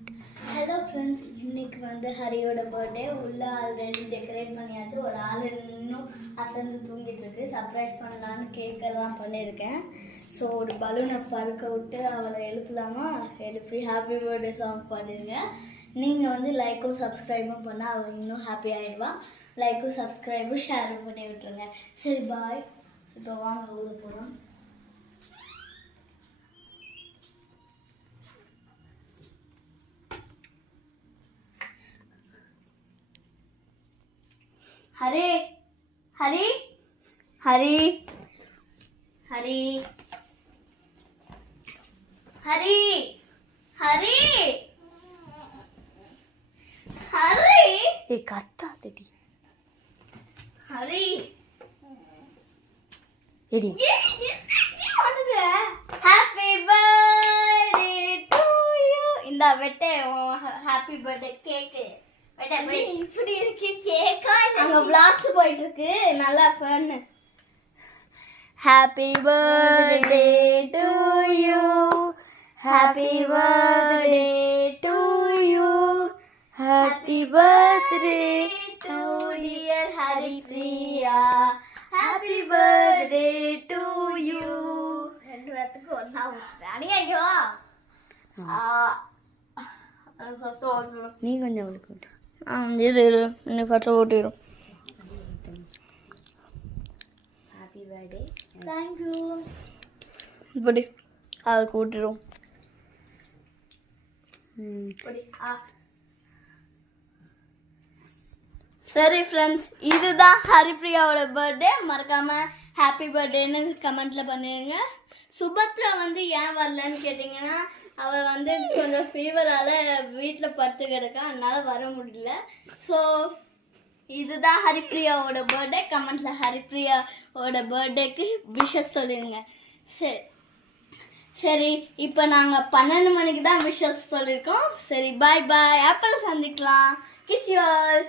Hello friends, இன்னைக்கு வந்து ஹரியோட birthday. உள்ள ஆல்ரெடி டெக்கரேட் பண்ணியாச்சு. ஒரு ஆள் இன்னும் அசந்து தூங்கிட்டு இருக்கு. சர்ப்ரைஸ் பண்ணலான்னு கேக்கெல்லாம் பண்ணியிருக்கேன். ஸோ ஒரு பலூனை பறக்க விட்டு அவளை எழுப்பலாமா? எழுப்பி ஹாப்பி பர்த்டே சாங் பாடிருங்க. நீங்கள் வந்து லைக்கும் சப்ஸ்கிரைபும் பண்ணால் அவள் இன்னும் ஹாப்பி ஆகிடுவா. லைக்கும் சப்ஸ்கிரைபும் ஷேரும் பண்ணி விட்டுருங்க. சரி, பாய். இப்போ வாங்க உள்ள போகிறோம். हरे हरी हरी हरी हरी हरी हरी एक आता तेरी हरी एडी हैप्पी बर्थडे टू यू इंदा बेटे हैप्पी बर्थडे केक இப்படி இருக்கு கேக்கா அங்க vlogs போயிட்டு இருக்கு நல்லா பண்ணு happy birthday to you happy birthday to you happy birthday to dear Haripriya happy birthday to you ரெண்டு பேத்துக்கு ஒண்ணா அணியோ நீ கொஞ்சம் அவளுக்கு இரு இன்னும் ஃபர்ஸ்ட் ஓட்டிடும். Happy birthday. தேங்க்யூ. இப்படி அவளுக்கு ஓட்டிடும். சரி ஃப்ரெண்ட்ஸ், இதுதான் ஹரிப்ரியாவோட பர்த்டே. மறக்காம ஹாப்பி பர்த்டேன்னு கமெண்ட்ல பண்ணிடுங்க. சுபத்ரா வந்து ஏன் வரலன்னு கேட்டிங்கன்னா, அவள் வந்து கொஞ்சம் ஃபீவரால் வீட்டில் படுத்து கிடக்கா, அதனால் வர முடியல. ஸோ இதுதான் ஹரிப்ரியாவோட பர்த்டே. கமெண்ட்ல ஹரிப்ரியாவோட பர்த்டேக்கு விஷஸ் சொல்லிடுங்க. சரி, இப்போ நாங்கள் 12 மணிக்கு தான் விஷஸ் சொல்லியிருக்கோம். சரி, பாய் பாய். அப்புறம் சந்திக்கலாம். Kiss you all.